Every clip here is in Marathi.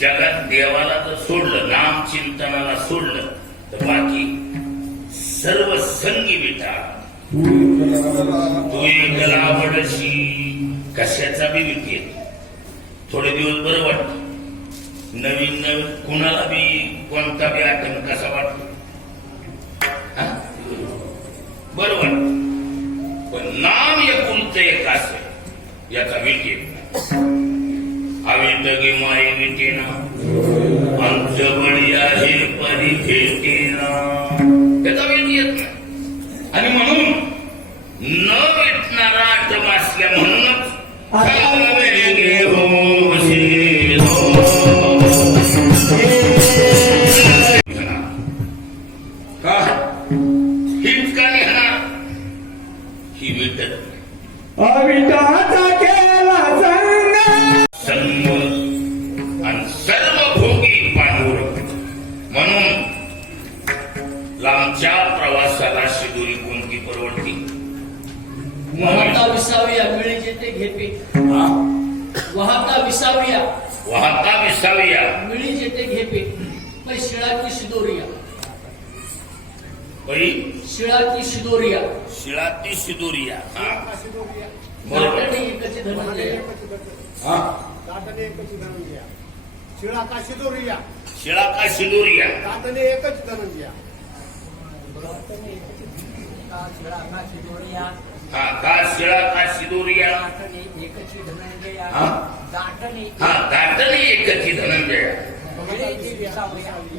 जगात देवाला तर सोडलं नाम चिंतनाला सोडलं तर बाकी सर्व संगी विटा तू एकला आवडशी कशाचा बी विकेल थोडे दिवस बरं वाटत. नवीन नवीन कुणाला बी कोणता बी आठवण कसा वाटतो? हा? बरं वाटत. पण नाम एकुलत एक असेल याचा विकेल येत माई विटेना आमच बळी आहे परी भेटेना त्याचा वेट येत नाही. आणि म्हणून न भेटणारा आटम असल्या म्हणूनच का ही विटत अविटाचा घेते. हा? वाहता विसाव्या. वाहता विसाविया. मिळी जेथे घेते. पण शिळाची शिदोरिया. परी शिळाची शिदोरिया. शिळाती शिदोरिया. हा. बरोबर. नाटणे एकचे धनंजय हा. दाताने एकच धनंजया शिळा का शिदोरिया. शिळा का शिदोरिया. दाताने एकच धनंजया हा का? धनंजया हा? दाटणे हा एकची धनंजया.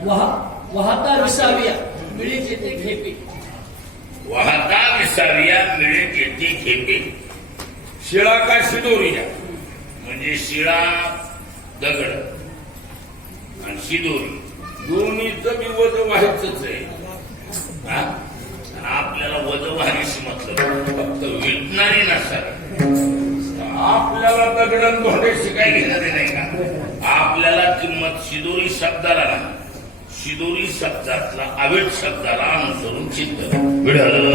वाह- वाहता विसाव्या मिळी जेथे घेते वाहता विसाविया मिळेल येथे खेपे. शिळा का शिदोरिया म्हणजे शिळा दगड. आणि शिदोरी दोन्हीचं बी वज व्हायचंच आपल्याला किंमत शिदोरी शब्दाला नाही शिदोरी शब्दातला अवेट शब्दाला अनुसरून चित्त विढल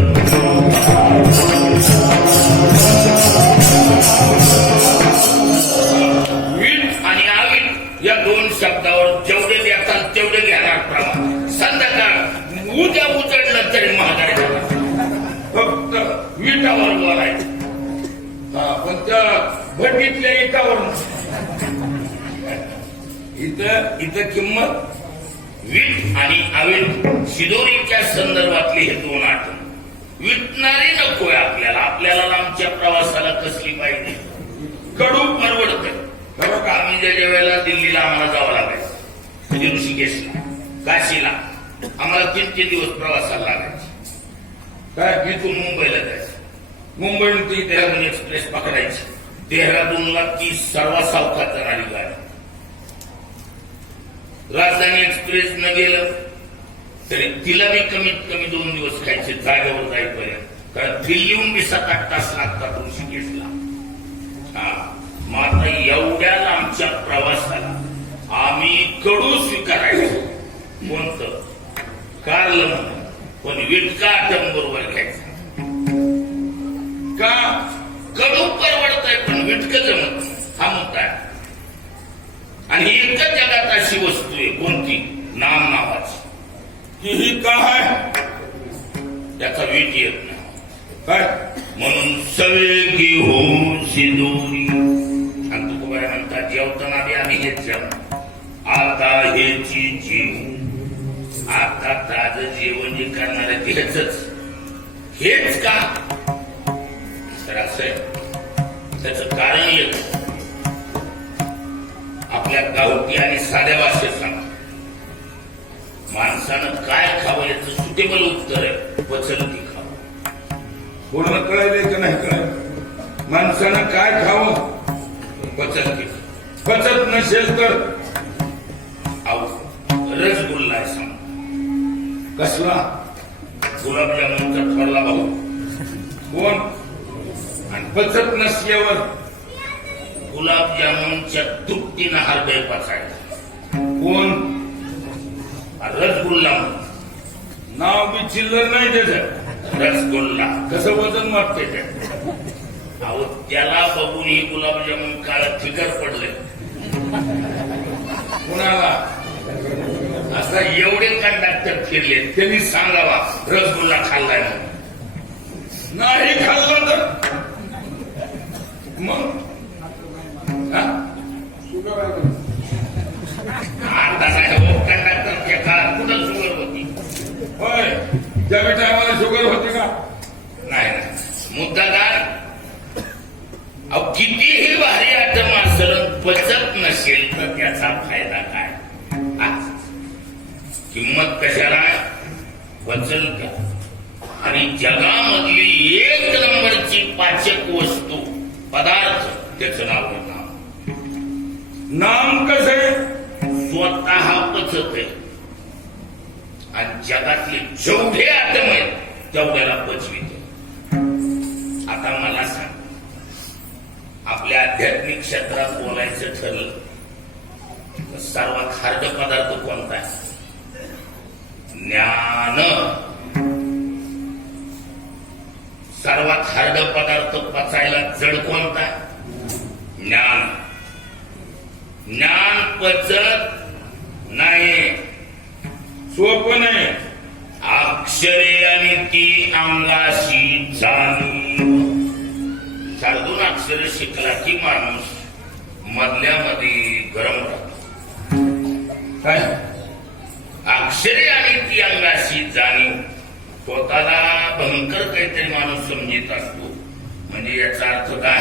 आणि आवीट या दोन शब्दावर जेवढे देतात तेवढे घेणार प्रमाण. संध्याकाळ उद्या उचडलं तरी महागारी फक्त विटावर बोलायचं. हा, पण त्या भट्टीतल्या इटावर इथं इथं किंमत वीट आणि अवीट शिदोरीच्या संदर्भातले हे दोन आठवण. विटणारी नकोय आपल्याला. आपल्याला लांबच्या प्रवासाला कसली पाहिजे? कडू परवडत. आम्ही ज्या ज्या वेळेला दिल्लीला आम्हाला जावं लागायचं. म्हणजे ऋषिकेशला काशीला. आम्हाला तीन तीन दिवस प्रवासाला लागायचे. काय? तिथून मुंबईला जायचं. मुंबईहून ती देहरादून एक्सप्रेस पकडायची. देहरादूनला ती सर्वात सावकाश जाणारी गाडी. राजधानी एक्सप्रेस न गेलं तरी तिला कमीत कमी दोन दिवस खायचे जागेवर जाईपर्यंत. कारण दिल्लीहून बी सात आठ तास लागतात ऋषिकेशला. हा. मग आता एवढ्या लांबच्या प्रवासाला आम्ही कडू स्वीकारायचो. कोणतं? कारलं म्हणून पण विटका आटम बरोबर घ्यायचं अशी वस्तू आहे कोणती? नाम नावाची. ही का आहे त्याचा वीट येत नाही. काय? म्हणून सवेगी हो सिंदुरी. आणि तुकोबाई म्हणतात जेवताना बी आम्ही हेच जेवण. आता हेची जीव. आता ताज जेवण जे करणार आहे ह्याचंच. हेच का? तर असं आहे. त्याचं कारण एक. आपल्या गावठी आणि साध्या भाषेत सांगा. माणसानं काय खावं याचं सुटेबल उत्तर आहे. पचलती खावं. पूर्ण कळायले का नाही कळायला माणसानं काय खावं? पचलती पचत नसेल तर? रसगुल्ला आहे सांग. कसला? गुलाबजामुनचा थोरला भाऊ. कोण? आणि पचत नसल्यावर? गुलाबजामुनच्या दुपटीनं हरभे पचायला. कोण? रसगुल्ला नाव बी चिल्लर नाही त्याच रसगुल्ला. कसं वजन वाटते त्या अहो त्याला बघून ही गुलाबजामुन काळात फिकर पडले कुणाला? असा एवढे कंडक्टर फिरले त्यांनी सांगावा रसगुल्ला खाल्लाय नाही खाल्ला तर? मग? अहो कितीही भारी आटम असेल पचत नसेल तर त्याचा फायदा काय? किंमत कशाला? पचल का आणि जगामधली एक नंबरची पाचक वस्तू पदार्थ त्याचं नाव आहे नाम. नाम कसं आहे? स्वतः पचत आहे. आणि जगातले जेवढे आटम आहेत तेवढ्याला पचवी. आपल्या आध्यात्मिक क्षेत्रात बोलायचं ठरलं तर सर्वात हार्ड पदार्थ कोणता? आहे ज्ञान. सर्वात हार्द पदार्थ पचायला जड कोणता? ज्ञान. ज्ञान पचत नाही सोप नाही अक्षरे आणि ती अंगाशी जाणीव. शार्दून अक्षर शिकला की माणूस मधल्यामध्ये गरम राहतो. काय? अक्षरे आणि ती अंगाशी जाणीव. स्वतःला भयंकर काहीतरी माणूस समजित असतो. म्हणजे याचा अर्थ काय?